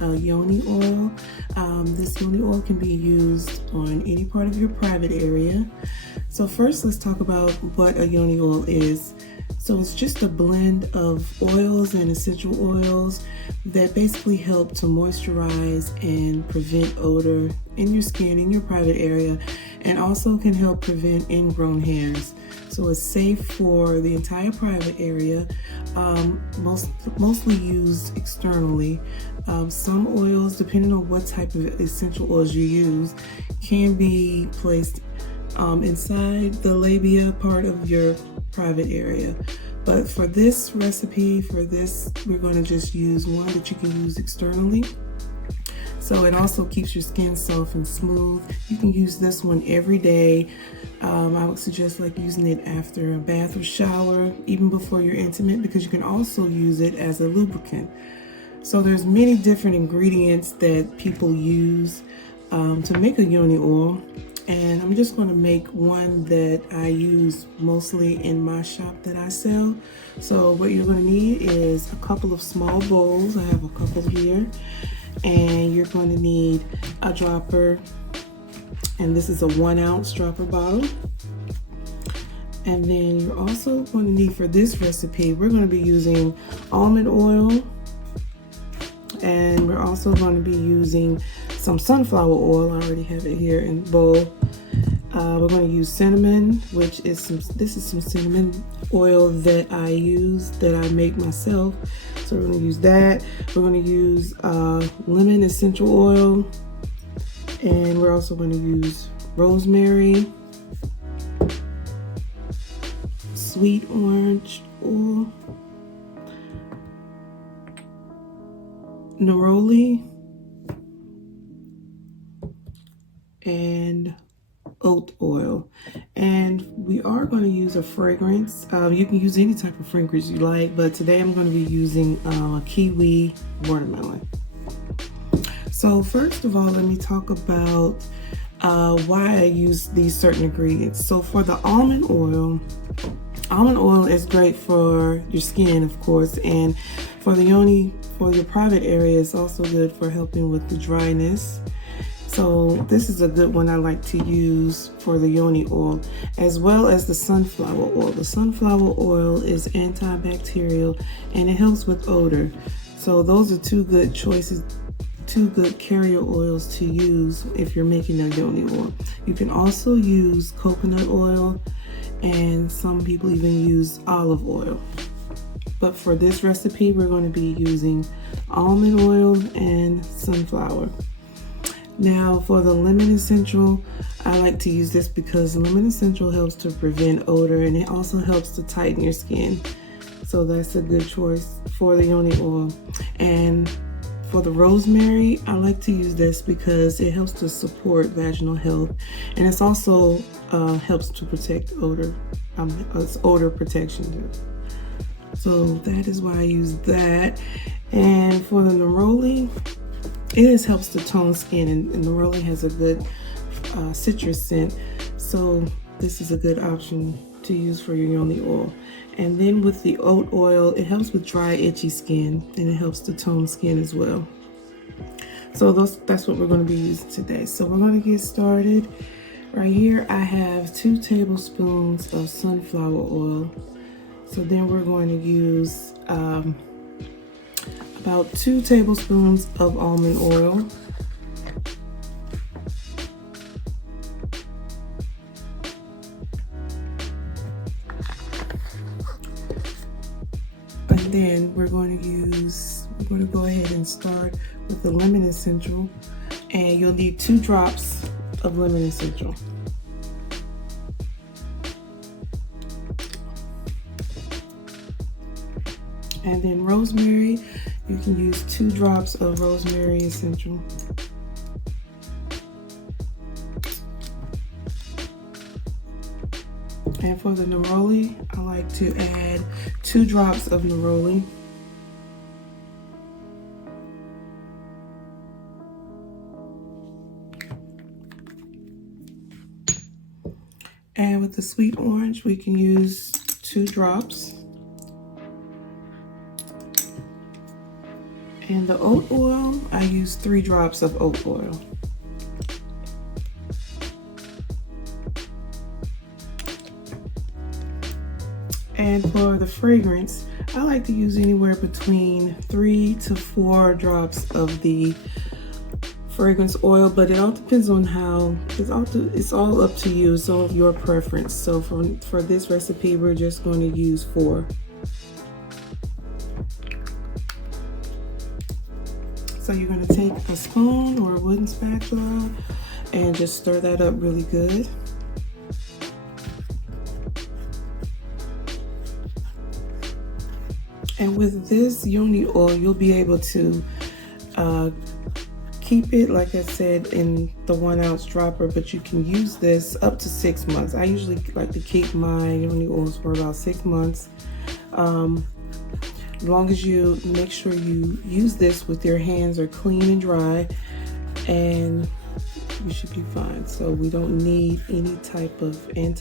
using Yoni oil. This Yoni oil can be used on any part of your private area. So first, let's talk about what a Yoni oil is. So it's just a blend of oils and essential oils that basically help to moisturize and prevent odor in your skin, in your private area, and also can help prevent ingrown hairs. So it's safe for the entire private area, mostly used externally. Some oils, depending on what type of essential oils you use, can be placed inside the labia part of your private area. But for this recipe, we're going to just use one that you can use externally. So it also keeps your skin soft and smooth. You can use this one every day. I would suggest like using it after a bath or shower, even before you're intimate, because you can also use it as a lubricant. So there's many different ingredients that people use to make a Yoni oil. And I'm just going to make one that I use mostly in my shop that I sell. So what you're going to need is a couple of small bowls. I have a couple here. And you're going to need a dropper. And this is a 1 ounce dropper bottle. And then you're also going to need, for this recipe, we're going to be using almond oil. And we're also going to be using some sunflower oil. I already have it here in the bowl. We're going to use cinnamon, this is some cinnamon oil that I use, that I make myself. So we're going to use that. We're going to use lemon essential oil. And we're also going to use rosemary, sweet orange oil, neroli, and oat oil. And we are going to use a fragrance. You can use any type of fragrance you like, but today I'm going to be using kiwi watermelon. So first of all, let me talk about why I use these certain ingredients. So for the almond oil is great for your skin, of course, and for the Yoni, for your private area, it's also good for helping with the dryness. So this is a good one I like to use for the Yoni oil, as well as the sunflower oil. The sunflower oil is antibacterial and it helps with odor. So those are two good choices, two good carrier oils to use if you're making a Yoni oil. You can also use coconut oil, and some people even use olive oil. But for this recipe, we're going to be using almond oil and sunflower. Now for the lemon essential, I like to use this because lemon essential helps to prevent odor, and it also helps to tighten your skin. So that's a good choice for the Yoni oil. And for the rosemary, I like to use this because it helps to support vaginal health, and it's also helps to protect odor. It's odor protection too. So that is why I use that. And for the neroli, it just helps to tone skin, and neroli has a good citrus scent. So this is a good option to use for your Yoni oil. And then with the oat oil, it helps with dry, itchy skin, and it helps to tone skin as well. So that's what we're going to be using today. So we're going to get started. Right here, I have 2 tablespoons of sunflower oil. So then we're going to use about 2 tablespoons of almond oil. And then we're going to go ahead and start with the lemon essential. And you'll need 2 drops of lemon essential. And then rosemary, you can use 2 drops of rosemary essential. And for the neroli, I like to add 2 drops of neroli. And with the sweet orange, we can use 2 drops. And the oat oil, I use 3 drops of oat oil. And for the fragrance, I like to use anywhere between 3 to 4 drops of the fragrance oil, but it all depends on how, it's all up to you, it's all your preference. So for this recipe, we're just going to use 4. So you're going to take a spoon or a wooden spatula and just stir that up really good. And with this Yoni oil, you'll be able to keep it, like I said, in the 1 ounce dropper, but you can use this up to 6 months. I usually like to keep my Yoni oils for about 6 months. As long as you make sure you use this with your hands are clean and dry, and you should be fine. So we don't need any type of we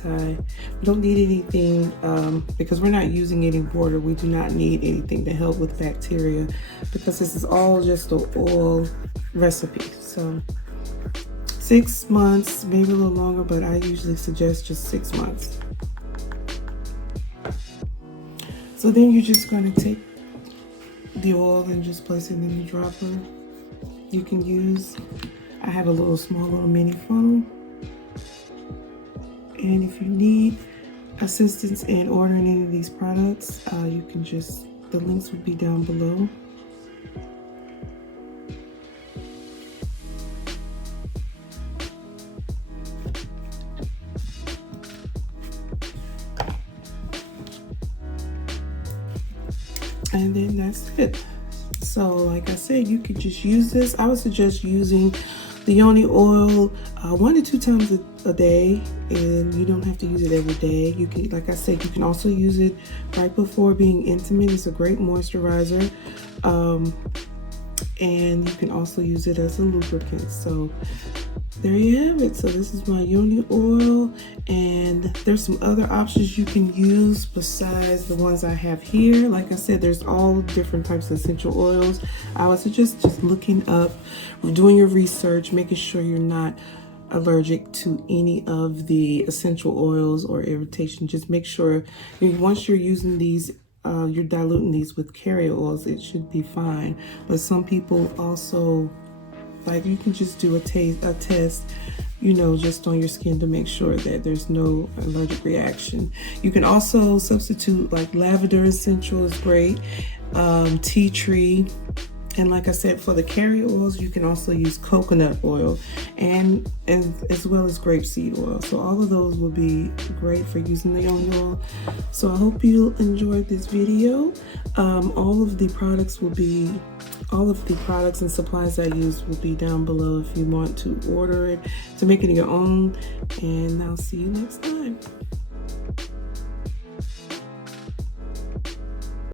don't need anything, because we're not using any water. We do not need anything to help with bacteria, because this is all just an oil recipe. So 6 months, maybe a little longer, but I usually suggest just 6 months. So then you're just going to take the oil and just place it in the dropper. You can use, I have a small little mini funnel, and if you need assistance in ordering any of these products, you can just, the links would be down below. And then that's it. So like I said, you could just use this. I would suggest using the Yoni oil 1 to 2 times a day, and you don't have to use it every day. You can, like I said, you can also use it right before being intimate. It's a great moisturizer, and you can also use it as a lubricant. So there you have it. So this is my Yoni oil, and there's some other options you can use besides the ones I have here. Like I said, there's all different types of essential oils. I would suggest just looking up, doing your research, making sure you're not allergic to any of the essential oils or irritation. Just make sure once you're using these, you're diluting these with carrier oils, it should be fine. But some people also, like, you can just do a test, you know, just on your skin to make sure that there's no allergic reaction. You can also substitute, like, lavender essential is great, tea tree, and like I said, for the carrier oils, you can also use coconut oil and as well as grapeseed oil. So all of those will be great for using the Yoni oil. So I hope you enjoyed this video. All of the products and supplies I use will be down below if you want to order it, to make it your own. And I'll see you next time.